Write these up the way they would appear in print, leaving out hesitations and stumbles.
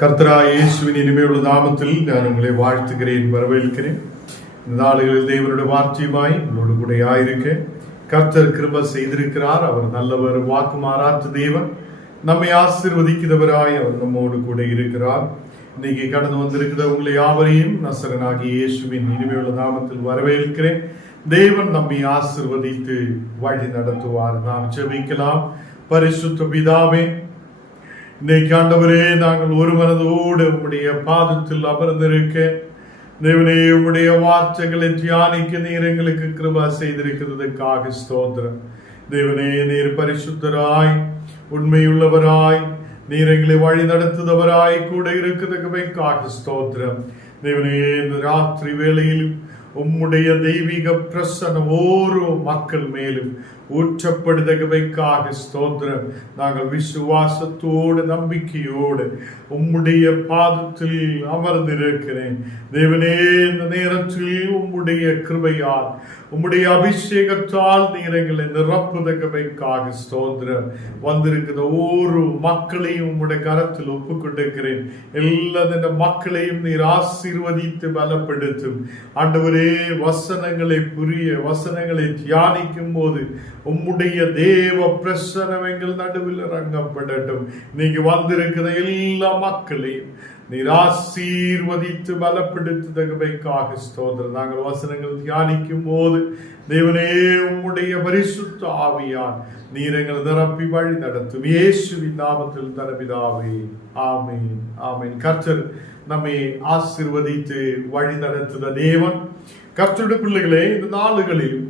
கர்த்தராகிய இயேசுவின் இனிமையுள்ள நாமத்தில் நான் உங்களை வாழ்த்துகிறேன், வரவேற்கிறேன். இந்த நாடுகளில் தேவனுடைய வார்த்தையுமாய் உங்களோடு கூட ஆயிருக்க கர்த்தர் கிருபை செய்திருக்கிறார். அவர் நல்லவர், வாக்கு மாறாற்ற தேவன், நம்மை ஆசீர்வதிக்கிறவராய் அவர் நம்மோடு கூட இருக்கிறார். இன்னைக்கு கடந்து வந்திருக்கிற உங்களை யாவரையும் நசரனாகிய இயேசுவின் இனிமையுள்ள நாமத்தில் வரவேற்கிறேன். தேவன் நம்மை ஆசீர்வதித்து வழி நடத்துவார். நாம் ஜெபிக்கலாம். பரிசுத்த பிதாவே, இன்னைக்கு ஆண்டவரே, நாங்கள் ஒரு மனதோடு உம்முடைய பாதத்தில் அமர்ந்திருக்க தேவனே, உம்முடைய வார்த்தைகளை தியானிக்க நீர் எங்களுக்கு கிருபை செய்திருக்கிறதுக்காக ஸ்தோத்திரம். தேவனே, நீர் பரிசுத்தராய் உண்மையுள்ளவராய் நீர் எங்களை வழி நடத்துதவராய் கூட இருக்கிறதுக்காக ஸ்தோத்திரம். தேவனே, இந்த ராத்திரி வேளையில் உம்முடைய தெய்வீக பிரசன்னம் ஓரோ மக்கள் மேலும் ஊற்றப்படுதவைக்காக ஸ்தோத்திரம். நாங்கள் விசுவாசத்தோடு நம்பிக்கையோடு உம்முடைய பாதத்தில் அமர்ந்திருக்கிறேன். தேவனே, இந்த நேரத்தில் உம்முடைய கிருபையால் உம்முடைய அபிஷேகத்தால் நீர் எங்களை நிரப்புதவைக்காக ஸ்தோத்திரம். வந்திருக்கிற ஒவ்வொரு மக்களையும் உம்முடைய கரத்தில் ஒப்புக்கொண்டிருக்கிறேன். எல்லா மக்களையும் நீர் ஆசீர்வதித்து பலப்படுத்தும். ஆண்டவரே, வசனங்களை புரிய, வசனங்களை தியானிக்கும் போது உம்முடைய தேவ பிரசன்னம் எங்கள் நடுவில் இறங்கப்படட்டும். நீங்க வந்திருக்கிற எல்லா மக்களையும் நீர் ஆசீர்வதித்து பலப்படுத்துவதற்காக ஸ்தோத்திரம். நாங்கள் வசனங்கள் தியானிக்கும் போது தேவனே, உம்முடைய பரிசுத்த ஆவியால் நீர் எங்களை நிரப்பி வழி நடத்தும். இயேசுவின் நாமத்தில் தரபிதாவே, ஆமேன், ஆமேன். கர்த்தர் நம்மை ஆசீர்வதித்து வழி நடத்துத தேவன். கர்த்தருடைய பிள்ளைகளே, இந்த நாளுகளில்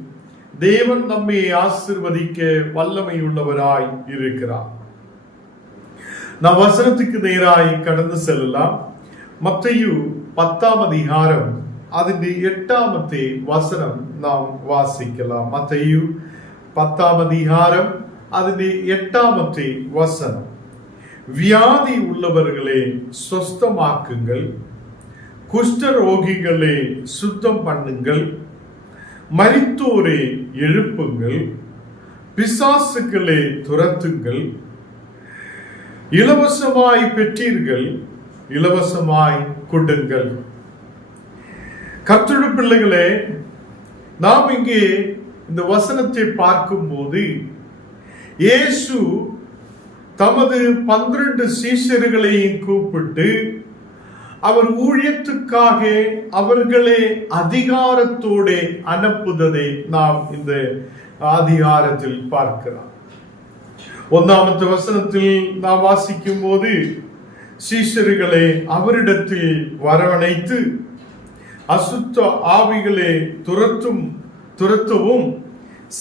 தேவன் நம்மை ஆசீர்வதிக்க வல்லமை உள்ளவராய் இருக்கிறார். நாம் வசனத்துக்கு நேராய் கடந்து செல்லலாம். மத்தேயு 10ஆம் அதிகாரம் அதின் 8ஆம் வசனம் நாம் வாசிக்கலாம். மத்தேயு 10ஆம் அதிகாரம் அதின் 8ஆம் வசனம். வியாதி உள்ளவர்களே சொஸ்தமாக்குங்கள், குஷ்டரோகிகளே சுத்தம் பண்ணுங்கள், மரித்தோரே எழுப்புங்கள், பிசாசுக்களே துரத்துங்கள், இலவசமாய் பெற்றீர்கள், இலவசமாய் கொடுங்கள். கர்த்தருடைய பிள்ளைகளே, நாம் இங்கே இந்த வசனத்தை பார்க்கும் போது இயேசு தமது 12 சீஷர்களையும் கூப்பிட்டு அவர் ஊழியத்துக்காக அவர்களே அதிகாரத்தோடு அனுப்புவதை நாம் இந்த அதிகாரத்தில் பார்க்கிறோம். 1ஆம் வசனத்தில் நாம் வாசிக்கும் போது சீஷர்களை அவரிடத்தில் வரவழைத்து அசுத்த ஆவிகளை துரத்தவும்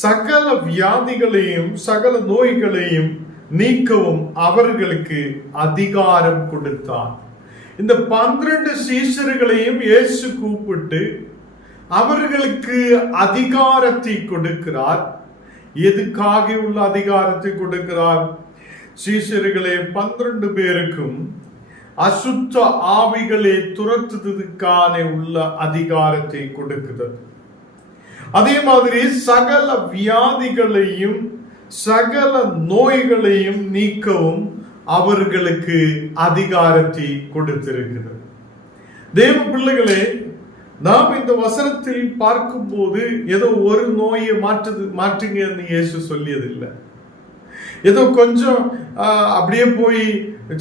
சகல வியாதிகளையும் சகல நோய்களையும் நீக்கவும் அவர்களுக்கு அதிகாரம் கொடுத்தார். இந்த 12 சீஷர்களையும் இயேசு கூப்பிட்டு அவர்களுக்கு அதிகாரத்தை கொடுக்கிறார். எதுக்காக உள்ள அதிகாரத்தை கொடுக்கிறார்? சீஷர்களே 12 பேருக்கும் அசுத்த ஆவிகளை துரத்துவதற்கான உள்ள அதிகாரத்தை கொடுக்கிறது. அதே மாதிரி சகல வியாதிகளையும் சகல நோய்களையும் நீக்கவும் அவர்களுக்கு அதிகாரத்தை கொடுத்திருக்கிறது. தேவ பிள்ளைகளே, நாம் இந்த வசனத்தில் பார்க்கும் போது ஏதோ ஒரு நோயை மாற்றுங்கன்னு இயேசு சொல்லியதில்லை. ஏதோ கொஞ்சம் அப்படியே போய்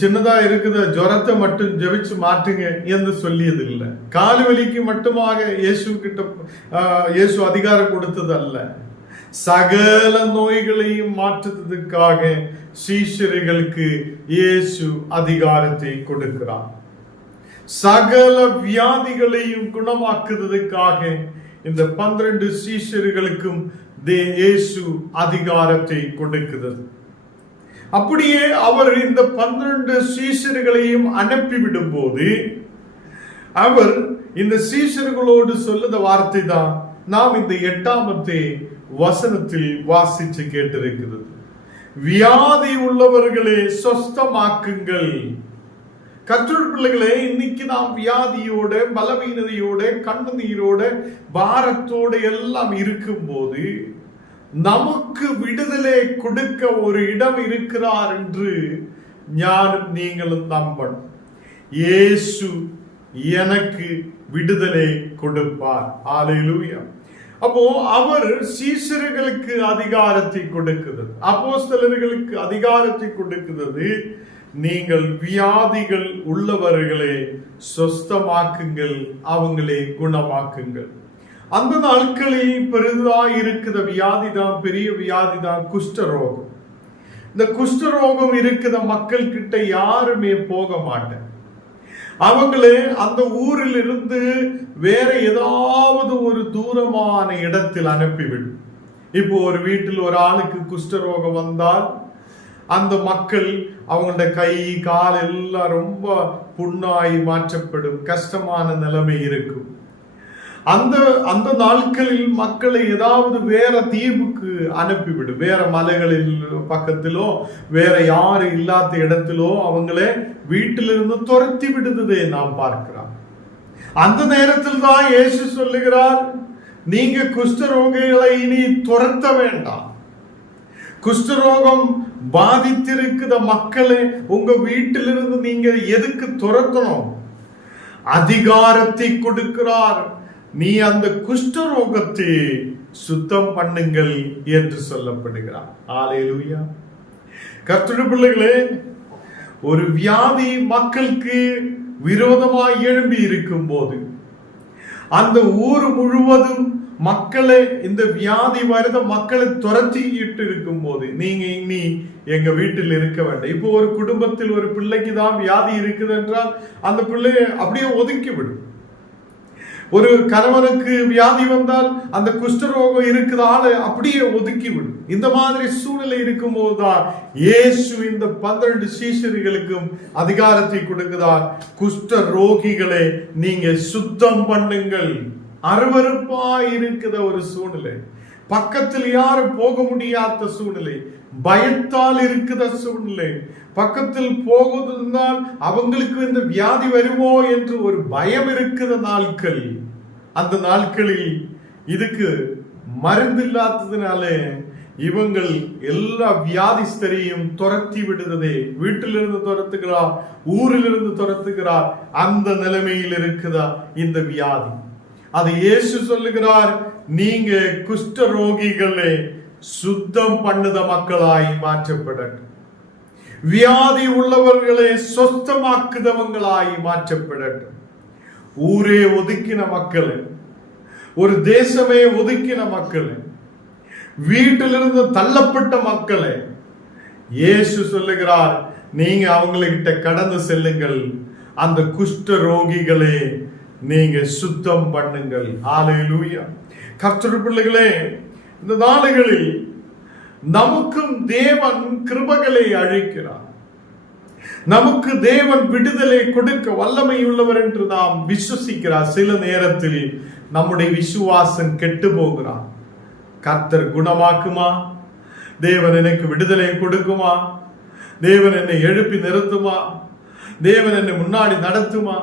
சின்னதா இருக்குது ஜுரத்தை மட்டும் ஜெபிச்சு மாற்றுங்க என்று சொல்லியது இல்லை. கால் வலிக்கு மட்டுமாக இயேசு அதிகாரம் கொடுத்தது அல்ல. சகல நோய்களையும் மாற்றுவதற்காக சீஷர்களுக்கு இயேசு அதிகாரத்தை கொடுக்கிறார். சகல வியாதிகளையும் குணமாக்குவதற்காக இந்த 12 சீஷர்களுக்கும் இயேசு அதிகாரத்தை கொடுக்கிறது. அப்படியே அவர் இந்த 12 சீஷர்களையும் அனுப்பிவிடும் போது அவர் இந்த சீஷர்களோடு சொல்லுத வார்த்தை தான் நாம் இந்த 8ஆம் வசனத்தில் வாசிச்சு கேட்டிருக்கிறது. வியாதி உள்ளவர்களே சொஸ்தமாக்குங்கள். கர்த்தருடைய பிள்ளைகளே, இன்னைக்கு நாம் வியாதியோட, பலவீனதையோட, கண்ணீரோட, பாரத்தோட எல்லாம் இருக்கும் போது நமக்கு விடுதலை கொடுக்க ஒரு இடம் இருக்கிறார் என்று ஞானம் நீங்களும் நம்பணும். இயேசு எனக்கு விடுதலை கொடுப்பார். ஹல்லேலூயா. அப்போ அவர் சீஷர்களுக்கு அதிகாரத்தை கொடுக்கிறது, அப்போஸ்தலர்களுக்கு அதிகாரத்தை கொடுக்கிறது. நீங்கள் வியாதிகள் உள்ளவர்களை சொஸ்தமாக்குங்கள், அவங்களே குணமாக்குங்கள். அந்த நாட்களில் பெரிதா இருக்கிற வியாதி தான், பெரிய வியாதி தான் குஷ்டரோகம். இந்த குஷ்டரோகம் இருக்கிற மக்கள் கிட்ட யாருமே போக மாட்டேன். அவங்களே அந்த ஊரில் இருந்து வேற ஏதாவது ஒரு தூரமான இடத்தில் அனுப்பிவிடும். இப்போ ஒரு வீட்டில் ஒரு ஆளுக்கு குஷ்டரோகம் வந்தால் அந்த மக்கள் அவங்களுடைய கை கால் எல்லாம் ரொம்ப புண்ணாய் மாற்றப்படும், கஷ்டமான நிலைமை இருக்கும். அந்த நாட்களில் மக்களை ஏதாவது வேற தீவுக்கு அனுப்பிவிடும், வேற மலைகளில் பக்கத்திலோ வேற யாரு இல்லாத இடத்திலோ அவங்களே வீட்டிலிருந்து துரத்தி விடுததை நாம் பார்க்கிறோம். அந்த நேரத்தில் தான் இயேசு சொல்லுகிறார், நீங்க குஷ்டரோகிகளை இனி துரத்த வேண்டாம். குஷ்டரோகம் பாதித்திருக்கிற மக்களை உங்க வீட்டிலிருந்து நீங்க எதுக்கு துரத்தணும்? அதிகாரத்தை கொடுக்கிறார், நீ அந்த குஷ்டரோகத்தை சுத்தம் பண்ணுங்கள் என்று சொல்லப்படுகிறார். ஹல்லேலூயா. கர்த்தருடைய பிள்ளைகளே, ஒரு வியாதி மக்களுக்கு விரோதமாய் எழும்பி இருக்கும் போது, அந்த ஊர் முழுவதும் மக்களை இந்த வியாதி வருத மக்களை துரத்திக்கிட்டு இருக்கும் போது, நீங்க இனி எங்க வீட்டில் இருக்க வேண்டாம். இப்போ ஒரு குடும்பத்தில் ஒரு பிள்ளைக்கு தான் வியாதி இருக்குது என்றால் அந்த பிள்ளையை அப்படியே ஒதுக்கி விடும். ஒரு கணவனுக்கு வியாதி வந்தால் அந்த குஷ்டரோகம் இருக்கிற ஆளை அப்படியே ஒதுக்கி விடும். இந்த மாதிரி சூழ்நிலை இருக்கும் போதுதான் இயேசு இந்த 12 சீஷர்களுக்கும் அதிகாரத்தை கொடுக்கிறார். குஷ்ட ரோகிகளை நீங்க சுத்தம் பண்ணுங்கள். அருவருப்பாய் இருக்கிற ஒரு சூழ்நிலை, பக்கத்தில் யாரும் போக முடியாத சூழ்நிலை, பயத்தால் இருக்கிற சூழ்நிலை, பக்கத்தில் போகுதுனால் அவங்களுக்கு இந்த வியாதி வருமோ என்று ஒரு பயம் இருக்கிற நாட்கள். அந்த நாட்களில் இதுக்கு மருந்து இல்லாததுனாலே இவங்கள் எல்லா வியாதிஸ்தரையும் துரத்தி விடுறதே, வீட்டிலிருந்து துரத்துகிறார், ஊரிலிருந்து துரத்துகிறார். அந்த நிலைமையில் இருக்குதா இந்த வியாதி. அது இயேசு சொல்லுகிறார், நீங்க குஷ்ட ரோகிகளை சுத்தம் பண்ணுத மக்களாய் மாற்றப்படட்டும், வியாதி உள்ளவர்களை சொஸ்தமாக்குதவங்களாய் மாற்றப்படட்டும். ஊரே ஒதுக்கின மக்கள், ஒரு தேசமே ஒதுக்கின மக்கள், வீட்டிலிருந்து தள்ளப்பட்ட மக்களை இயேசு சொல்லுகிறார், நீங்க அவங்ககிட்ட கடந்து செல்லுங்கள், அந்த குஷ்ட ரோகிகளை நீங்க சுத்தம் பண்ணுங்கள். ஹல்லேலூயா. கர்த்தருடைய பிள்ளைகளே, இந்த நாளுகளில் நமக்கும் தேவன் கிருபைகளை அளிக்கிறார். நமக்கு தேவன் விடுதலை கொடுக்க வல்லமை உள்ளவர் என்று நாம் விசுவசிக்கிறார். சில நேரத்தில் நம்முடைய விசுவாசம் கெட்டு போகிறார். கர்த்தர் குணமாக்குமா? தேவன் எனக்கு விடுதலை கொடுக்குமா? தேவன் என்னை எழுப்பி நிறுத்துமா? தேவன் என்னை முன்னாடி நடத்துமா?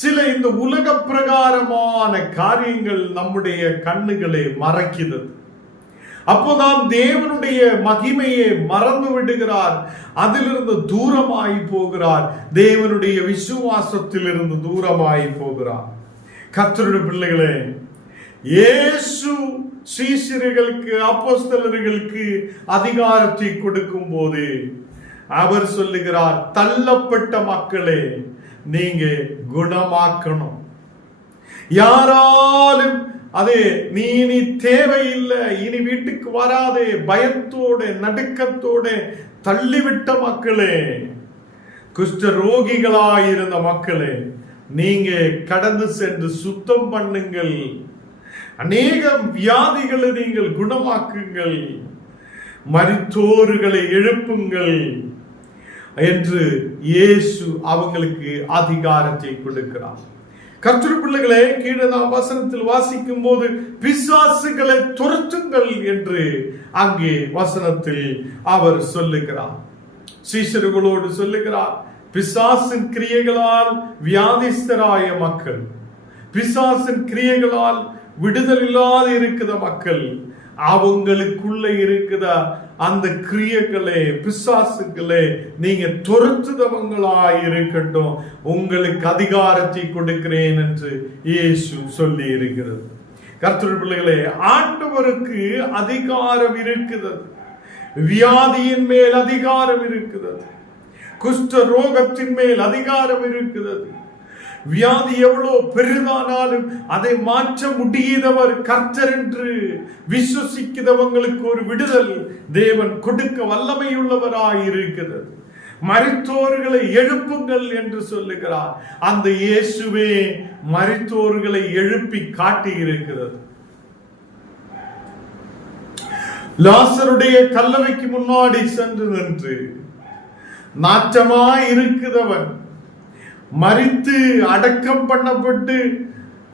சில இந்த உலக பிரகாரமான காரியங்கள் நம்முடைய கண்ணுகளை மறைக்கிறது. அப்போதான் தேவனுடைய மகிமையை மறந்து விடுகிறார், அதிலிருந்து தூரமாய் போகிறார், தேவனுடைய விசுவாசத்திலிருந்து தூரமாய் போகிறார். கர்த்தருடைய பிள்ளைகளே, இயேசு சீஷர்களுக்கு அப்போஸ்தலர்களுக்கு அதிகாரத்தை கொடுக்கும் போது அவர் சொல்லுகிறார், தள்ளப்பட்ட மக்களே நீங்க குணமாக்கணும். யாராலும் அதே நீ தேவையில்லை, இனி வீட்டுக்கு வராதே, பயத்தோட நடுக்கத்தோட தள்ளிவிட்ட மக்களே, குஷ்ட ரோகிகளாயிருந்த மக்களே, நீங்க கடந்து சென்று சுத்தம் பண்ணுங்கள், அநேக வியாதிகளை நீங்கள் குணமாக்குங்கள், மரித்தோர்களை எழுப்புங்கள் என்று இயேசு அவங்களுக்கு அதிகாரத்தை கொடுக்கிறார். கர்த்தருடைய பிள்ளைகளே, கீழே நாம் வசனத்தில் வாசிக்கும் போது பிசாசுகளை துரத்துங்கள் என்று அங்கே வசனத்தில் அவர் சொல்லுகிறார். சீஷர்களோடு சொல்லுகிறார், பிசாசின் கிரியைகளால் வியாதிஸ்தராய மக்கள், பிசாசின் கிரியைகளால் விடுதல் இல்லாத இருக்கிற மக்கள், அவங்களுக்குள்ள இருக்கிற அந்த கிரியைகளே, பிசாசுகளே நீங்க துரத்துதவங்களாய் இருக்கட்டும், உங்களுக்கு அதிகாரத்தை கொடுக்கிறேன் என்று இயேசு சொல்லி இருக்கிறது. கர்த்தருடைய பிள்ளைகளே, ஆண்டவருக்கு அதிகாரம் இருக்கிறது. வியாதியின் மேல் அதிகாரம் இருக்கிறது. குஷ்ட ரோகத்தின் மேல் அதிகாரம் இருக்கிறது. வியாதி எவ்வளோ பெரிதானாலும் அதை மாற்ற முடியாதவர் கர்த்தர் என்று விசுவசிக்கிறவங்களுக்கு ஒரு விடுதல் தேவன் கொடுக்க வல்லமையுள்ளவராய் இருக்கிறது. மரித்தோர்களை எழுப்புங்கள் என்று சொல்லுகிறார். அந்த இயேசுவே மரித்தோர்களை எழுப்பி காட்டி இருக்கிறது. லாசருடைய கல்லறைக்கு முன்னாடி சென்று நின்று நாற்றமாய் இருக்கிறவன் மரித்து அடக்கம் பண்ணப்பட்டு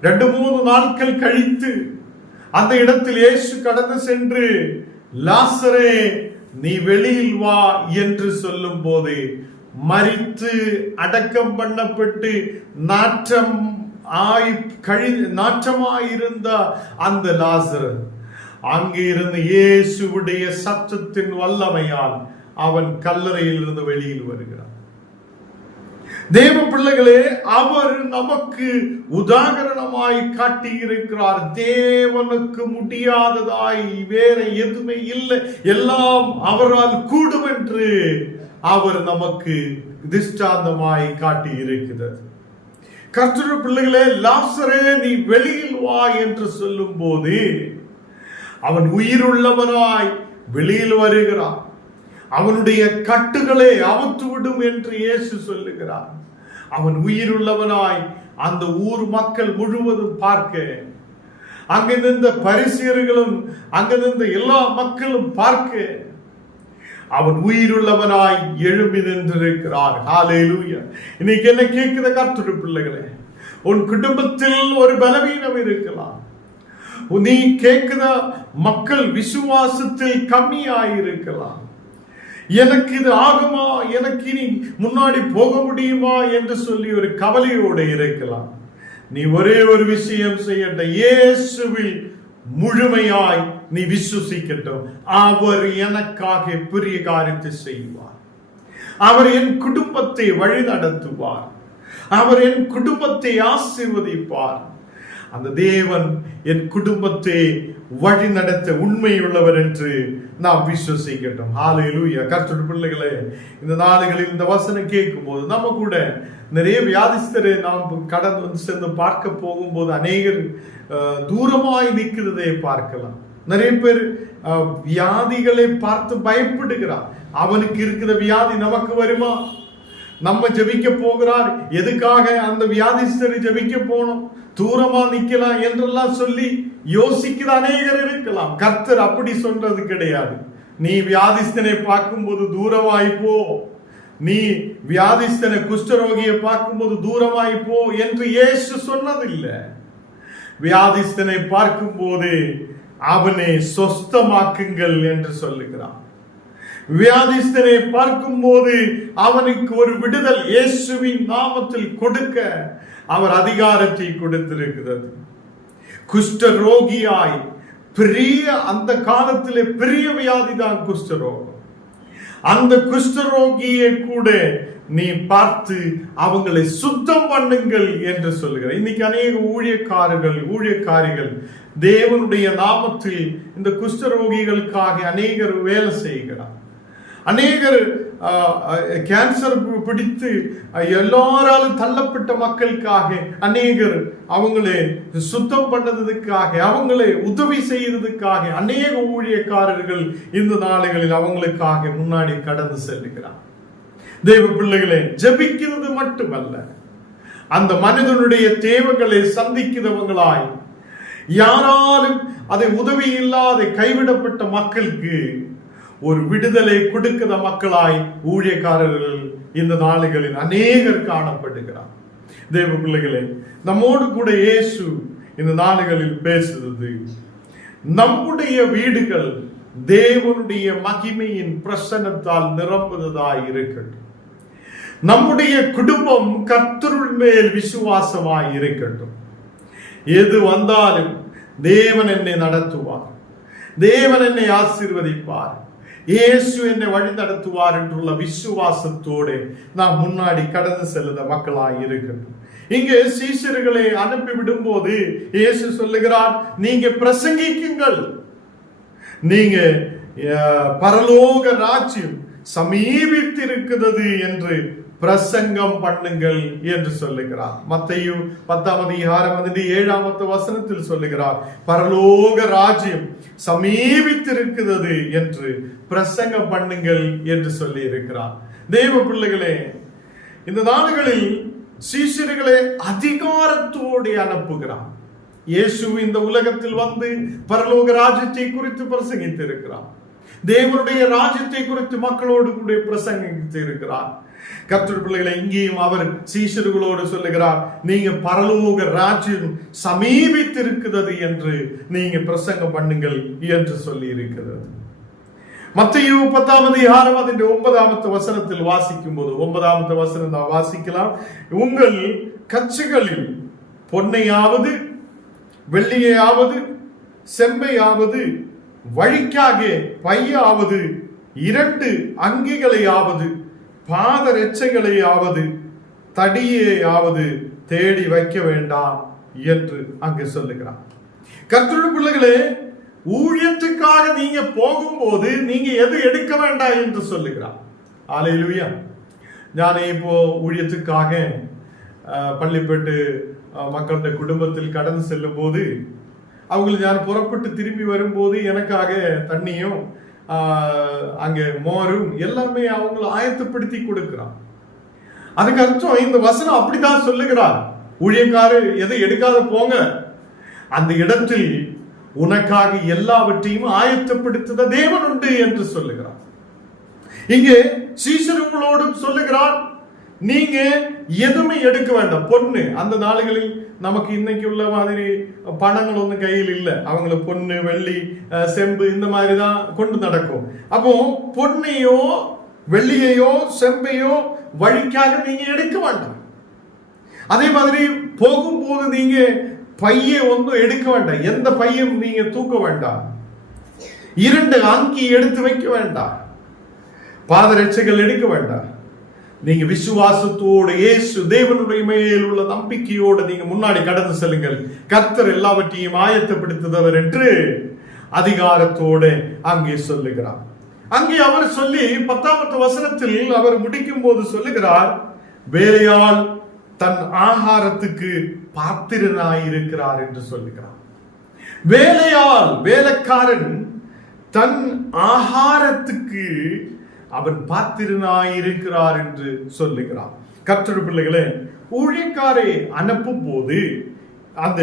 2-3 நாட்கள் கழித்து அந்த இடத்தில் இயேசு கடந்து சென்று, லாசரே நீ வெளியில் வா என்று சொல்லும் போது, மரித்து அடக்கம் பண்ணப்பட்டு நாற்றமாயிருந்த அந்த லாசர் அங்கே இருந்து இயேசுவுடைய சத்தத்தின் வல்லமையால் அவன் கல்லறையில் இருந்து வெளியில் வருகிறான். தேவ பிள்ளைகளே, அவர் நமக்கு உதாரணமாய் காட்டி இருக்கிறார். தேவனுக்கு முடியாததாய் வேற எதுவுமே இல்லை, எல்லாம் அவரால் கூடும் என்று அவர் நமக்கு திஷ்டாந்தமாய் காட்டி இருக்கிறார். கர்த்தருடைய பிள்ளைகளே, லாசரே நீ வெளியில் வா என்று சொல்லும் போது அவன் உயிருள்ளவனாய் வெளியில் வருகிறான். அவனுடைய கட்டுகளை அவுத்துவிடும் என்று இயேசு சொல்லுகிறார். அவன் உயிருள்ளவனாய் அந்த ஊர் மக்கள் முழுவதும் பார்க்க, அங்க நின்ற பரிசேயர்களும் அங்க நின்ற எல்லா மக்களும் பார்க்க, அவன் உயிருள்ளவனாய் எழும்பி நின்றிருக்கிறார். ஹல்லேலூயா. இன்னைக்கு என்ன கேட்கிற கர்த்தருடைய பிள்ளைகளே, உன் குடும்பத்தில் ஒரு பலவீனம் இருக்கலாம். நீ கேட்கிற மக்கள் விசுவாசத்தில் கம்மியாயிருக்கலாம். எனக்கு இது ஆகுமா, எனக்கு இனி முன்னாடி போக முடியுமா என்று சொல்லி ஒரு கவலையோடு இருக்கலாம். நீ ஒரே ஒரு விஷயம் செய்யட்டும், இயேசுவில் முழுமையாய் நீ விசுவசிக்கட்டும். அவர் எனக்காக பெரிய காரியத்தை செய்வார். அவர் என் குடும்பத்தை வழி நடத்துவார். அவர் என் குடும்பத்தை ஆசீர்வதிப்பார். அந்த தேவன் என் குடும்பத்தை வழி நடத்த உண்மையுள்ளவர் என்று நாம் விசுவசிக்கட்டும். ஹல்லேலூயா. கர்த்தருடைய பிள்ளைகளே, இந்த நாடுகளில் இந்த வசனம் கேட்கும் போது நம்ம கூட நிறைய வியாதிஸ்தரை நாம் கடந்து வந்து சேர்ந்து பார்க்க போகும்போது அநேகர் தூரமாய் நிற்கிறதை பார்க்கலாம். நிறைய பேர் வியாதிகளை பார்த்து பயப்படுகிறார். அவனுக்கு இருக்கிற வியாதி நமக்கு வருமா, நம்ம ஜெபிக்க போகிறார், எதுக்காக அந்த வியாதிஸ்தரை ஜெபிக்க போனோம், தூரமா நிக்கலாம் என்றெல்லாம் சொல்லி யோசிக்கிற அநேகர் இருக்கலாம். கர்த்தர் அப்படி சொல்றது கிடையாது. நீ வியாதிஸ்தனை பார்க்கும்போது தூரமாய் போ, நீ வியாதிஸ்தனை குஷ்டரோகியை பார்க்கும்போது தூரமாய் போ என்று இயேசு சொன்னதில்லை. வியாதிஸ்தனை பார்க்கும்போது அவனை சொஸ்தமாக்குங்கள் என்று சொல்லுகிறான். வியாதிஸ்தனை பார்க்கும் போது அவனுக்கு ஒரு விடுதல் இயேசுவின் நாமத்தில் கொடுக்க அவர் அதிகாரத்தை கொடுத்திருக்கிறது. குஷ்ட ரோகியாய் பெரிய, அந்த காலத்திலே பெரிய வியாதிதான் குஷ்டரோகம். அந்த குஷ்டரோகியை கூட நீ பார்த்து அவங்களை சுத்தம் பண்ணுங்கள் என்று சொல்லுகிறார். இன்னைக்கு அநேக ஊழியக்காரிகள் தேவனுடைய நாமத்தில் இந்த குஷ்டரோகிகளுக்காக அநேகர் வேலை செய்கிறார். அநேகர் கேன்சர் பிடித்து எல்லாராலும் தள்ளப்பட்ட மக்களுக்காக அநேகர் அவங்களை சுத்தம் பண்ணதுக்காக, அவங்களை உதவி செய்ததுக்காக அநேக ஊழியக்காரர்கள் இந்த நாடுகளில் அவங்களுக்காக முன்னாடி கடந்து செல்லுகிறார். தேவ பிள்ளைகளே, ஜெபிக்கிறது மட்டுமல்ல, அந்த மனிதனுடைய தேவைகளை சந்திக்கிறவங்களாய், யாராலும் அதை உதவி இல்லாத கைவிடப்பட்ட மக்களுக்கு ஒரு விடுதலை கொடுக்கிற மக்களாய் ஊழியக்காரர்கள் இந்த நாடுகளில் அநேகர் காணப்படுகிறார். தேவ பிள்ளைகளே, நம்மோடு கூட இயேசு இந்த நாடுகளில் பேசுறது, நம்முடைய வீடுகள் தேவனுடைய மகிமையின் பிரசன்னத்தால் நிரம்புவதாய் இருக்கட்டும். நம்முடைய குடும்பம் கர்த்தரின் மேல் விசுவாசமாய் இருக்கட்டும். எது வந்தாலும் தேவன் என்னை நடத்துவார், தேவன் என்னை ஆசீர்வதிப்பார், இயேசு என்னை வழி நடத்துவார் என்றுள்ள விசுவாசத்தோடு நாம் முன்னாடி கடந்து செல்லுத மக்களாய் இருக்கட்டும். இங்கே சீஷர்களை அனுப்பிவிடும் போது இயேசு சொல்லுகிறார், நீங்க பிரசங்கிக்குங்கள், நீங்க பரலோக ராஜ்யம் சமீபித்திருக்கிறது என்று பிரசங்கம் பண்ணுங்கள் என்று சொல்லுகிறார். மத்தேயு 10:7 சொல்லுகிறார், பரலோக ராஜ்யம் சமீபித்திருக்கிறது என்று பிரசங்கம் பண்ணுங்கள் என்று சொல்லி இருக்கிறார். தேவ பிள்ளைகளே, இந்த நாடுகளில் சீஷர்களை அதிகாரத்தோடு அனுப்புகிறார். இயேசு இந்த உலகத்தில் வந்து பரலோக ராஜ்யத்தை குறித்து பிரசங்கித்து இருக்கிறார். தேவனுடைய ராஜ்யத்தை குறித்து மக்களோடு கூட பிரசங்கித்து இருக்கிறார். கர்த்தர் பிள்ளைகளை, இங்கேயும் அவர் சீஷர்களோடு சொல்லுகிறார், நீங்க பரலோக ராஜ்யம் சமீபித்திருக்கிறது என்று நீங்க பிரசங்கம் பண்ணுங்கள் என்று சொல்லி இருக்கிறது. மத்தேயு 10:9 வாசிக்கும் போது 9வது வசனம் நாம் வாசிக்கலாம். உங்கள் கச்சைகளில் பொன்னையாவது வெள்ளியாவது செம்பையாவது வழிக்காக பையாவது 2 அங்கிகளையாவது பாதரட்சைகளையாவது தடியையாவது தேடி வைக்க வேண்டாம் என்று அங்கு சொல்லுகிறார். கர்த்தருடைய பிள்ளைகளே, ஊழியத்துக்காக நீங்க போகும்போது நீங்க எது எடுக்க வேண்டாம் என்று சொல்லுகிறார். அல்லேலூயா. நான் இப்போ ஊழியத்துக்காக பள்ளிப்பட்டு மக்களுடைய குடும்பத்தில் கடந்து செல்லும் போது அவங்களுக்கு நான் புறப்பட்டு திரும்பி வரும்போது எனக்காக தண்ணியும் அங்கே மோரும் எல்லாமே அவங்களை ஆயத்தப்படுத்தி கொடுக்கிறான். அதுக்கு அர்த்தம் இந்த வசனம் அப்படித்தான் சொல்லுகிறார். ஊழியக்காரர் எதை எடுக்காத போங்க, அந்த இடத்தில் உனக்காக எல்லாவற்றையும் ஆயத்தப்படுத்த தேவன் உண்டு என்று சொல்லுகிறார். இங்கே சீஷர்களோடும் சொல்லுகிறார், நீங்க எதுவுமே எடுக்க வேண்டாம். பொண்ணு, அந்த நாடுகளில் நமக்கு இன்னைக்கு உள்ள மாதிரி பணங்கள் ஒன்றும் கையில் இல்லை. அவங்களுக்கு பொண்ணு வெள்ளி செம்பு இந்த மாதிரி தான் கொண்டு நடக்கும். அப்போ பொண்ணையோ வெள்ளியையோ செம்பையோ வழிக்காக நீங்க எடுக்க வேண்டாம். அதே மாதிரி போகும்போது நீங்க பைய ஒன்றும் எடுக்க வேண்டாம். எந்த பையும் நீங்க தூக்க வேண்டாம். 2 அங்கி எடுத்து வைக்க வேண்டாம். பாதரட்சைகள் எடுக்க வேண்டாம். நீங்க விசுவாசத்தோடு இயேசு தேவனுடைய மேல் உள்ள நம்பிக்கையோடு நீங்க முன்னாடி கடந்து செல்லுங்கள். கர்த்தர் எல்லாவற்றையும் ஆயத்தப்படுத்துதவர் என்று அதிகாரத்தோடு அங்கே சொல்லுகிறார். அங்கே அவர் சொல்லி 10வது வசனத்தில் அவர் முடிக்கும் போது சொல்லுகிறார், வேலையால் தன் ஆகாரத்துக்கு பாத்திரனாயிருக்கிறார் என்று சொல்லுகிறார். வேலையால், வேலைக்காரன் தன் ஆகாரத்துக்கு அவன் பாத்திரனாயிருக்கிறார் என்று சொல்லுகிறார். கர்த்தருடைய பிள்ளைகளே, ஊழியக்காரை அனுப்பும் போது அந்த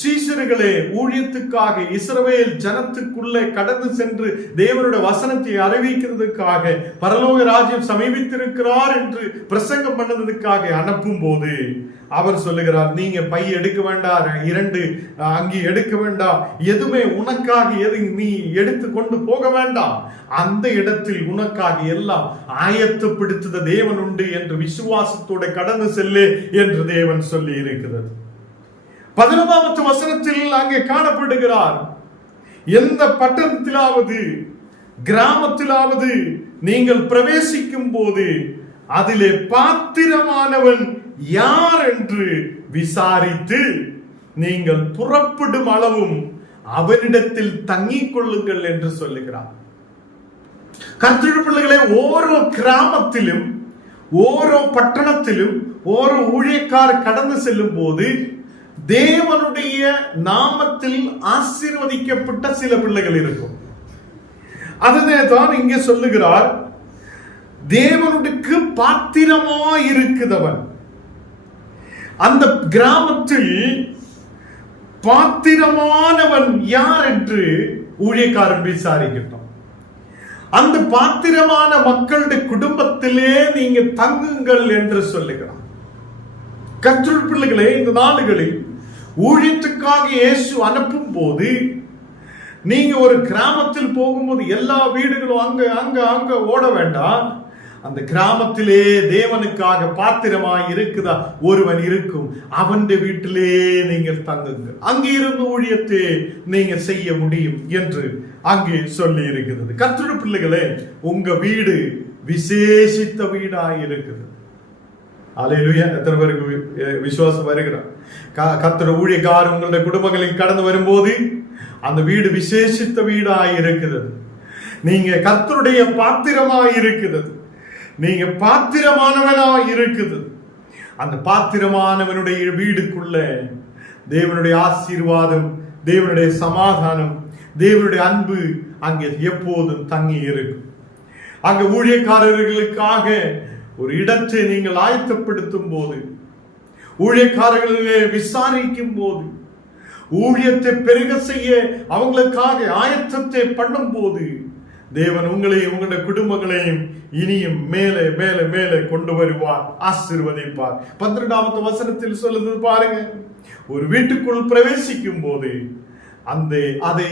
சீஷர்களே ஊழியத்துக்காக இஸ்ரவேல் ஜனத்துக்குள்ளே கடந்து சென்று தேவனுடைய வசனத்தை அறிவிக்கிறதுக்காக பரலோக ராஜ்யம் சமீபித்திருக்கிறார் என்று பிரசங்கம் பண்ணதுக்காக அனுப்பும் போது அவர் சொல்லுகிறார், நீங்க பை எடுக்க வேண்டாம், 2 அங்கி எடுக்க வேண்டாம், எதுவுமே உனக்காக எது நீ எடுத்து கொண்டு போக வேண்டாம். அந்த இடத்தில் உனக்காக எல்லாம் ஆயத்தப்படுத்துத தேவன் உண்டு என்று விசுவாசத்தோட கடந்து செல்லு என்று தேவன் சொல்லி இருக்கிறது. 11வது வசனத்தில் அங்கே காணப்படுகிறார், எந்த பட்டணத்திலாவது கிராமத்திலாவது நீங்கள் பிரவேசிக்கும் போது அதிலே பாத்திரமானவன் யார் என்று விசாரித்து நீங்கள் புறப்படும் அளவும் அவனிடத்தில் தங்கிக் கொள்ளுங்கள் என்று சொல்லுகிறார். கர்த்தருடைய பிள்ளைகளே, ஓரோ கிராமத்திலும் ஓரோ பட்டணத்திலும் ஓரோ ஊழியக்காரர் கடந்து செல்லும் போது தேவனுடைய நாமத்தில் ஆசீர்வதிக்கப்பட்ட சில பிள்ளைகள் இருக்கும். அதனை தான் இங்கே சொல்லுகிறார், தேவனுக்கு பாத்திரமாய் இருக்குதவன். அந்த கிராமத்தில் பாத்திரமானவன் யார் என்று ஊழியக்காரன் விசாரிக்கட்டும். அந்த பாத்திரமான மக்களுடைய குடும்பத்திலே நீங்க தங்குங்கள் என்று சொல்லுகிறார். கர்த்தருடைய பிள்ளைகளே, இந்த நாடுகளில் ஊழியத்துக்காக இயேசு அனுப்பும் போது நீங்க ஒரு கிராமத்தில் போகும்போது எல்லா வீடுகளும் அங்க அங்க அங்க ஓட வேண்டாம். அந்த கிராமத்திலே தேவனுக்காக பாத்திரமாய் இருக்குதா ஒருவன் இருக்கும், அவன் வீட்டிலே நீங்கள் தங்குங்கள், அங்கே இருந்து ஊழியத்தை நீங்க செய்ய முடியும் என்று அங்கே சொல்லி இருக்கிறது. கர்த்தருடைய பிள்ளைகளே, உங்க வீடு விசேஷித்த வீடாய் இருக்குது. அல்லேலூயா. எத்தனை பேருக்கு விசுவாசம் வருகிறார்? கர்த்தருடைய ஊழியக்காரர் உங்களுடைய குடும்பங்களில் கடந்து வரும்போது அந்த வீடு விசேஷித்த வீடாய் இருக்கிறது. நீங்க கர்த்தருடைய பாத்திரமாய் இருக்கிறது. நீங்க பாத்திரமானவனாய் இருக்குது. அந்த பாத்திரமானவனுடைய வீடுக்குள்ள தேவனுடைய ஆசீர்வாதம், தேவனுடைய சமாதானம், தேவனுடைய அன்பு அங்கே எப்போதும் தங்கி இருக்கும். அங்க ஊழியக்காரர்களுக்காக ஒரு இடத்தை நீங்கள் ஆயத்தப்படுத்தும் போது, ஊழியக்காரர்களை விசாரிக்கும் போது, ஊழியத்தை பெருக செய்ய அவங்களுக்காக ஆயத்தத்தை பண்ணும் போது, தேவன் உங்களையும் உங்களுடைய குடும்பங்களையும் இனியும் மேலே மேலே மேலே கொண்டு வருவார், ஆசீர்வதிப்பார். 12வது வசனத்தில் சொல்லுது பாருங்க, ஒரு வீட்டுக்குள் பிரவேசிக்கும் போது அதை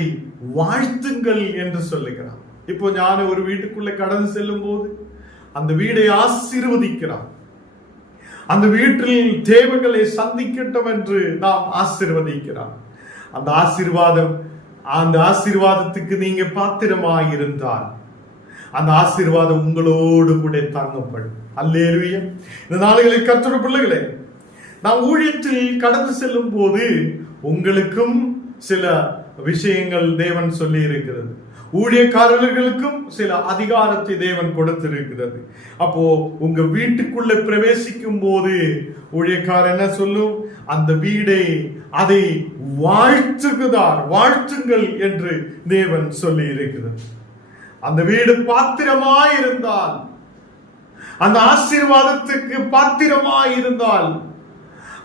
வாழ்த்துங்கள் என்று சொல்லுகிறார். இப்போ ஞான ஒரு வீட்டுக்குள்ள கடந்து செல்லும் போது அந்த வீடை ஆசீர்வதிக்கிறார். அந்த வீட்டில் தேவைகளை சந்திக்கட்டும் என்று நாம் ஆசீர்வதிக்கிறார். அந்த ஆசீர்வாதத்துக்கு நீங்க பாத்திரமாய் இருந்தால் அந்த ஆசீர்வாதம் உங்களோடு கூட தாங்கப்படும். அல்லேலூயா. இந்த நாளில் கர்த்தருடைய பிள்ளைகளே, நாம் ஊழியத்தில் கடந்து செல்லும் போது உங்களுக்கும் சில விஷயங்கள் தேவன் சொல்லி இருக்கிறது. ஊழியக்காரர்களுக்கும் சில அதிகாரத்தை தேவன் கொடுத்திருக்கிறது. அப்போ உங்க வீட்டுக்குள்ள பிரவேசிக்கும் போது ஊழியக்காரர் என்ன சொல்லும்? அந்த வீடை அதை வாழ்த்துங்கள் என்று தேவன் சொல்லி இருக்கிறது. அந்த வீடு பாத்திரமாயிருந்தால், அந்த ஆசீர்வாதத்துக்கு பாத்திரமாயிருந்தால்,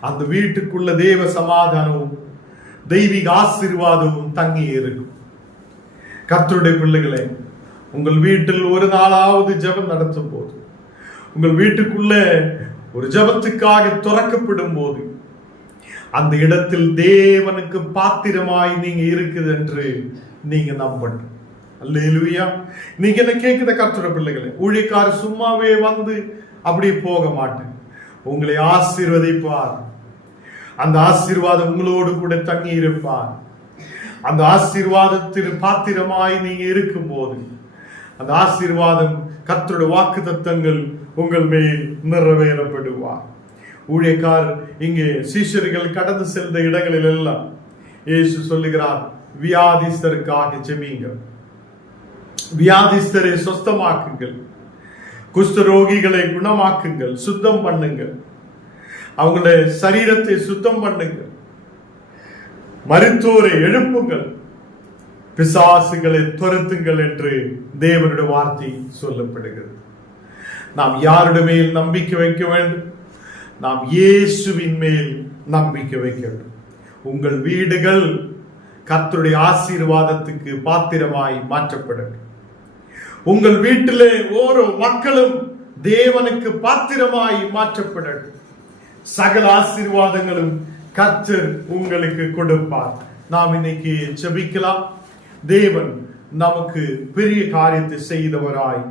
அந்த வீட்டுக்குள்ள தேவ சமாதானமும் தெய்வீக ஆசீர்வாதமும் தங்கி இருக்கும். கர்த்தருடைய பிள்ளைகளே, உங்கள் வீட்டில் ஒரு நாளாவது ஜெபம் நடத்தும் போது, உங்கள் வீட்டுக்குள்ள ஒரு ஜெபத்துக்காக திறக்கப்படும் போது, அந்த இடத்தில் தேவனுக்கு பாத்திரமாய் நீங்க இருக்குது என்று நீங்க நம்பணும். அல்லேலூயா. நீங்க என்ன கேட்குத கர்த்தருடைய பிள்ளைகளே, ஊழியக்காரர் சும்மாவே வந்து அப்படியே போக மாட்டேன், உங்களை ஆசீர்வதிப்பார். அந்த ஆசீர்வாதம் உங்களோடு கூட தங்கி இருப்பார். அந்த ஆசீர்வாதத்தின் பாத்திரமாய் நீங்க இருக்கும் போது அந்த ஆசீர்வாதம், கர்த்தருடைய வாக்குத்தத்தங்கள் உங்கள் மேல் நிறைவேறப்படுவார். ஊழியக்காரர் இங்கே சீஷர்கள் கடந்து சென்ற இடங்களில் எல்லாம் இயேசு சொல்லுகிறார், வியாதிஸ்தருக்காக ஜெபியுங்கள், வியாதிஸ்தரை சுத்தமாக்குங்கள், குஷ்டரோகிகளை குணமாக்குங்கள், சுத்தம் பண்ணுங்கள், அவங்களுடைய சரீரத்தை சுத்தம் பண்ணுங்கள், மருத்துவரை எழுப்புங்கள், பிசாசுகளை துரத்துங்கள் என்று தேவனுடைய வார்த்தை சொல்லப்படுகிறது. நாம் யாருடைய மேல் நம்பிக்கை வைக்க வேண்டும்? நாம் இயேசுவின் மேல் நம்பிக்கை வைக்க வேண்டும். உங்கள் வீடுகள் கர்த்தருடைய ஆசீர்வாதத்துக்கு பாத்திரமாய் மாற்றப்படட்டும். உங்கள் வீட்டிலே ஓரோ மக்களும் தேவனுக்கு பாத்திரமாய் மாற்றப்படட்டும். சகல ஆசீர்வாதங்களும் கர்த்தர் உங்களுக்கு கொடுப்பார். நாம் இன்னைக்கு ஜெபிக்கலாம். தேவன் நமக்கு பெரிய காரியத்தை செய்தவராய்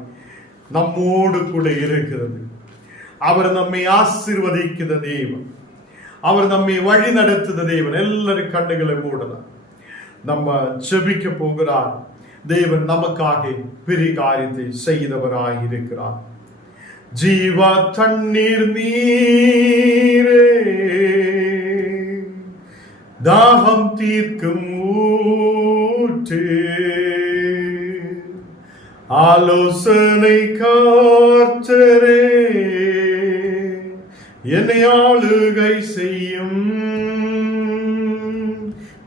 நம்மோடு கூட இருக்கிறது. அவர் நம்மை ஆசீர்வதிக்கிற தேவன், அவர் நம்மை வழி நடத்துத தேவன். எல்லாரும் கண்ணுகளை மூடலாம். நம்ம ஜெபிக்க போகிறார். தேவன் நமக்காக பெரிய காரியத்தை செய்தவராய் இருக்கிறார். ஜீவா தண்ணீர் நீரே, தாகம் தீர்க்கும் ஊற்று, ஆலோசனை காற்றரே, என்னை ஆளுகை செய்யும்.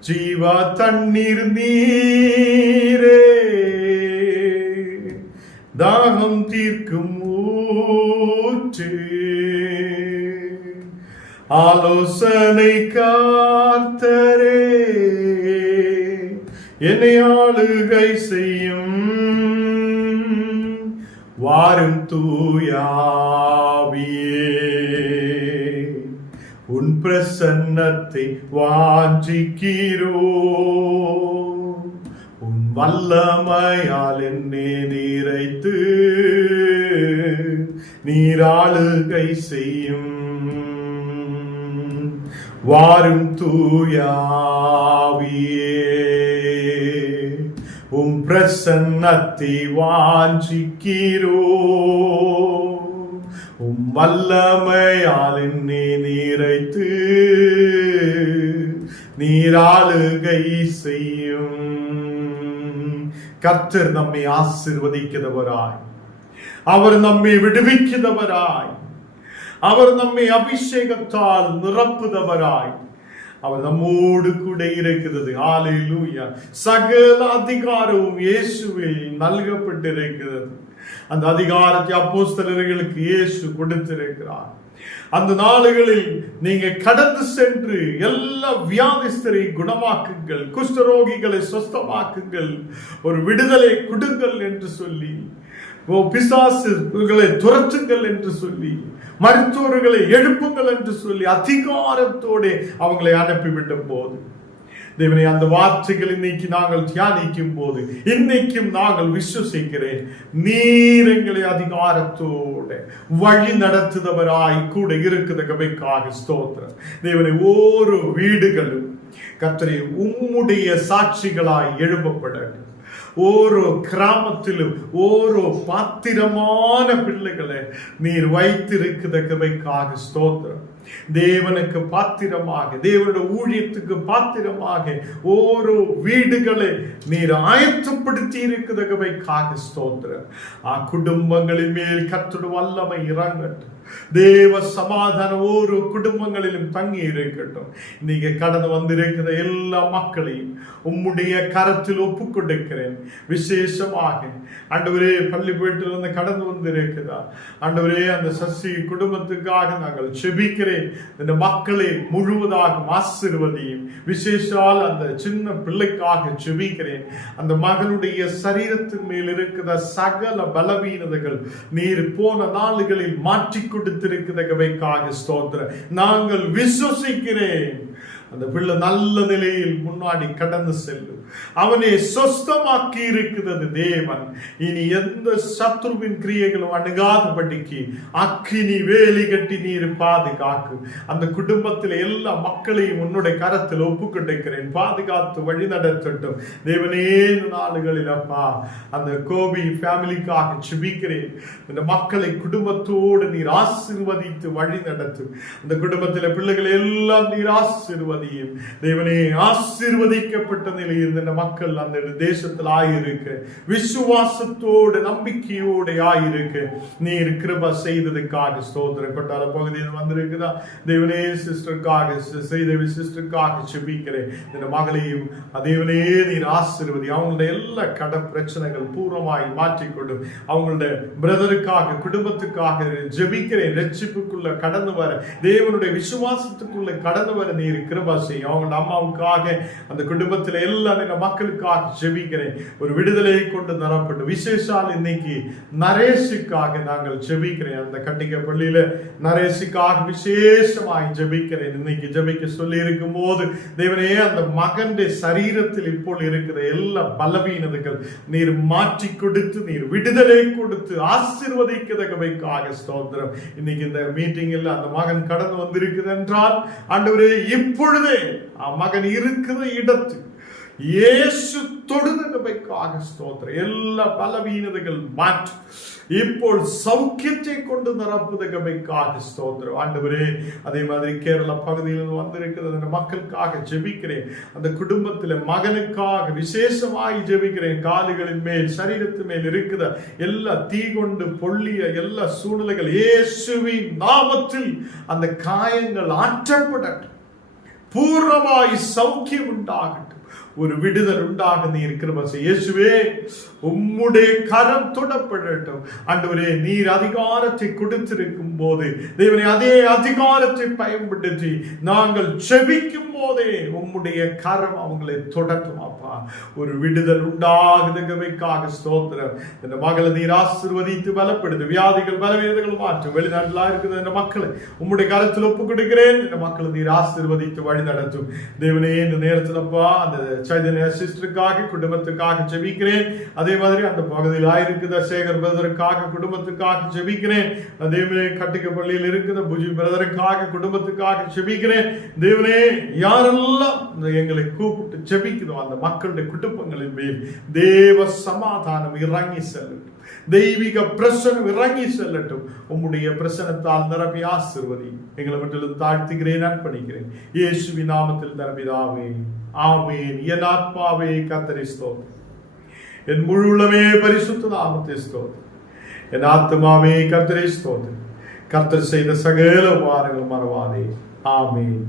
ஜீவா தண்ணீர் நீரே, தாகம் தீர்க்கும் ஊற்று, ஆலோசனை காத்தரே, என்னை ஆளுகை செய்யும். வாரும் தூயாவியே, உன் பிரசன்னத்தை வாஞ்சிக்கிறோ, உன் வல்லமையால் என்னை நிறைத்து நீர் ஆளுகை செய்யும். வாரும் தூயாவியே, உம் பிரசன்னத்தை வாஞ்சிக்கிறோ. உம் வல்லமையால் என்னை நிறைத்து நீர் ஆளுகை செய்யும். கர்த்தர் நம்மை ஆசீர்வதிக்கிறவராய், அவர் நம்மை விடுவிக்கிறவராய், அவர் நம்மை அபிஷேகத்தால் நிரப்புதவராய், அவர் நம்மோடு கூட இருக்கிறது. ஹல்லேலூயா. சகல அதிகாரமும் இயேசுவில் நல்கப்பட்டிருக்கிறது. அந்த அதிகாரத்தை அப்போஸ்தலர்களுக்கு இயேசு கொடுத்திருக்கிறார். அந்த நாளுகளில் நீங்க கடந்து சென்று எல்லா வியாதிஸ்தரை குணமாக்குங்கள், குஷ்டரோகிகளை சுஸ்தமாக்குங்கள், ஒரு விடுதலை கொடுங்கள் என்று சொல்லி, பிசாசுகளை துரத்துங்கள் என்று சொல்லி, மருத்துவர்களை எழுப்புங்கள் என்று சொல்லி அதிகாரத்தோடு அவங்களை அனுப்பிவிட்ட போது, தேவனே, அந்த வார்த்தைகள் இன்னைக்கு நாங்கள் தியானிக்கும் போது இன்னைக்கும் நாங்கள் விசுவசிக்கிறேன், நீர் எங்களை அதிகாரத்தோடு வழி நடத்துதவராய் கூட இருக்குதற்காக ஸ்தோத்திரம். தேவனே, ஒவ்வொரு வீடுகளும் கர்த்தரே உம்முடைய சாட்சிகளாய் எழுப்பப்படட்டும். ஓரோ கிராமத்திலும் ஓரோ பாத்திரமான பிள்ளைகளை நீர் வைத்திருக்கிறதற்காக ஸ்தோத்திரம். தேவனுக்கு பாத்திரமாக, தேவனுடைய ஊழியத்துக்கு பாத்திரமாக ஓரோ வீடுகளை நீர் ஆயத்தப்படுத்தி இருக்கிறதற்காக ஸ்தோத்திரம். குடும்பங்களின் மேல் கர்த்தருடைய வல்லமை இறங்கட்டும். தேவ சமாதானம் ஒரு குடும்பங்களிலும் தங்கி இருக்கட்டும். இன்னைக்கு கடந்து வந்திருக்கிற எல்லா மக்களையும் உம்முடைய கரத்தில் ஒப்பு கொடுக்கிறேன். விசேஷமாக ஆண்டவரே, பள்ளி போயிட்டு வந்து கடந்து வந்திருக்கிறதா ஆண்டவரே, அந்த சசி குடும்பத்துக்காக நாங்கள் செபிக்கிறேன். இந்த மக்களை முழுவதாக ஆசீர்வதியும். விசேஷால் அந்த சின்ன பிள்ளைக்காக செபிக்கிறேன். அந்த மகனுடைய சரீரத்தின் மேல் இருக்கிற சகல பலவீனதைகள் நீர் போன நாளுகளில் மாற்றி கொடுத்திருக்கிறதற்காக ஸ்தோத்திரம். நாங்கள் விசுவசிக்கிறேன், அந்த பிள்ளை நல்ல நிலையில் முன்னாடி கடந்து செல்லும். அவனை சொஸ்தமாக்கி இருக்கிறது தேவன். இனி எந்த சத்ருவின் கிரியைகளும் அணுகாதபடிக்கு அக்கினி வேலி கட்டி நீர் பாதுகாக்கும். அந்த குடும்பத்தில் எல்லா மக்களையும் உன்னுடைய கரத்தில் ஒப்புக்கொண்டிருக்கிறேன். பாதுகாத்து வழி நடத்தட்டும் தேவனே. நாளுகளில் அப்பா, அந்த கோபி ஃபேமிலிக்காக செபிக்கிறேன். இந்த மக்களை குடும்பத்தோடு நீர் ஆசீர்வதித்து வழி நடத்தும். அந்த குடும்பத்தில் பிள்ளைகளை எல்லாம் நீர் ஆசீர்வதியும் தேவனே. ஆசீர்வதிக்கப்பட்ட நிலையில் இந்த மக்கள் அந்த தேசத்தில் ஆயிருக்க, விசுவாசத்தோடு நம்பிக்கையோடு ஆயிருக்க நீர் கிருபை செய்ததுக்காக ஸ்தோத்திரம். கொண்டாட பகுதியில் வந்திருக்குதா தேவனே, சிஸ்டருக்காக, செய்தவி சிஸ்டருக்காக செபிக்கிறேன். இந்த மகளையும் தேவனே நீர் ஆசீர்வதி. அவங்களுடைய எல்லா கட பிரச்சனைகள் பூர்வமாய் மாற்றிக்கொண்டும் அவங்களுடைய பிரதருக்காக, குடும்பத்துக்காக ஜெபிக்கிறேன். ரட்சிப்புக்குள்ள கடந்து வர, தேவனுடைய விசுவாசத்துக்குள்ள கடந்து வர நீர் கிருபை செய்யும். அவங்களோட அம்மாவுக்காக, அந்த குடும்பத்தில் எல்லா மக்களுக்காக ஜெபிக்கிறேன். ஒரு விடுதலையை கொண்டு தரப்பட்டு விசேஷால் இன்னைக்கு நரேஷுக்காக நாங்கள் ஜெபிக்கிறேன். அந்த கட்டிக்க பள்ளியில நரேஷுக்காக விசேஷமாய் ஜெபிக்கிறேன். இன்னைக்கு ஜெபிக்க சொல்லி இருக்கும் போது தேவனே, அந்த மகனுடைய சரீரத்தில் இப்போ இருக்கிற எல்லா பலவீனதைகள் நீர் மாற்றி கொடுத்து, நீர் விடுதலை கொடுத்து ஆசீர்வதிக்கிறதற்காக ஸ்தோத்திரம். இன்னைக்கு இந்த மீட்டிங்கில் அந்த மகன் கடந்து வந்திருக்குது என்றால் ஆண்டவரே, இப்பொழுதே மகன் இருக்கிற இடத்து இயேசு தொடுதற்காக ஸ்தோத்திரம். எல்லா பலவீனதைகள் மாற்றி இப்போ சௌக்கியத்தை கொண்டு நிரப்புதற்காக ஸ்தோத்திரம் ஆண்டவரே. அதே மாதிரி கேரளா பகுதியில் வந்திருக்கிறது மக்களுக்காக ஜெபிக்கிறேன். அந்த குடும்பத்தில் மகனுக்காக விசேஷமாய் ஜெபிக்கிறேன். கால்களின் மேல், சரீரத்தின் மேல் இருக்கிற எல்லா தீ கொண்டு பொள்ளிய எல்லா சூழ்நிலைகள் இயேசுவின் நாமத்தில் அந்த காயங்கள் ஆற்றப்படட்டும். பூர்ணமாய் சௌக்கியம் உண்டாகட்டும். ஒரு விடுதல் உண்டாக நீர் கிருபை செய்ய இயேசுவே. உம்முடைய கரம் தொடப்படட்டும் ஆண்டவரே. நீர் அதிகாரத்தை கொடுத்திருக்கும் போது தேவனே, அதே அதிகாரத்தை பயன்படுத்தி நாங்கள் செபிக்கும் போதே உம்முடைய கரம் அவங்களை தொடட்டும் அப்பா. ஒரு விடுதல் உண்டாகுதற்காக ஸ்தோத்திரம். இந்த மகளை நீர் ஆசீர்வதித்து பலப்படுது. வியாதிகள் பலவீனங்கள் மாற்றும். வெளிநாட்டில் இருக்குது இந்த மக்களை உம்முடைய கரத்தில் ஒப்பு கொடுக்கிறேன். இந்த மக்களை நீர் ஆசீர்வதித்து வழி நடத்தும் தேவனே. இந்த நேரத்தில் அப்பா, அந்த சைதன்யா சிஸ்டருக்காக குடும்பத்துக்காக ஜெபிக்கிறேன். அதே மாதிரி அந்த பகுதியில் ஆயிருக்குத சேகர் பிரதருக்காக குடும்பத்துக்காக ஜெபிக்கிறேன். தேவனே கட்டிக்கப்பள்ளியில் இருக்கிற புஜி பிரதருக்காக குடும்பத்துக்காக ஜெபிக்கிறேன். தேவனே யாரெல்லாம் எங்களை கூப்பிட்டு ஜெபிக்கிறோம் அந்த மக்களுடைய குடும்பங்களின் மேல் தேவ சமாதானம் இறங்கி செல்லட்டும். தெய்வீக பிரசனம் இறங்கி செல்லட்டும். உம்முடைய பிரசனத்தால் நிரப்பி ஆசீர்வதி. எங்களை மட்டும் தாழ்த்துகிறேன், அர்ப்பணிக்கிறேன். இயேசுவின் நாமத்தில் தரப்பிதாவே, ஆமென். என் ஆத்மாவே கர்த்தரை ஸ்தோத்திரம், என் முழு உள்ளமே பரிசுத்த நாமத்தை ஸ்தோத்திரம். என் ஆத்மாவே கர்த்தரை ஸ்தோத்திரம். கர்த்தர் செய்த சகல உபகாரங்கள் மறவாதே. ஆமென்.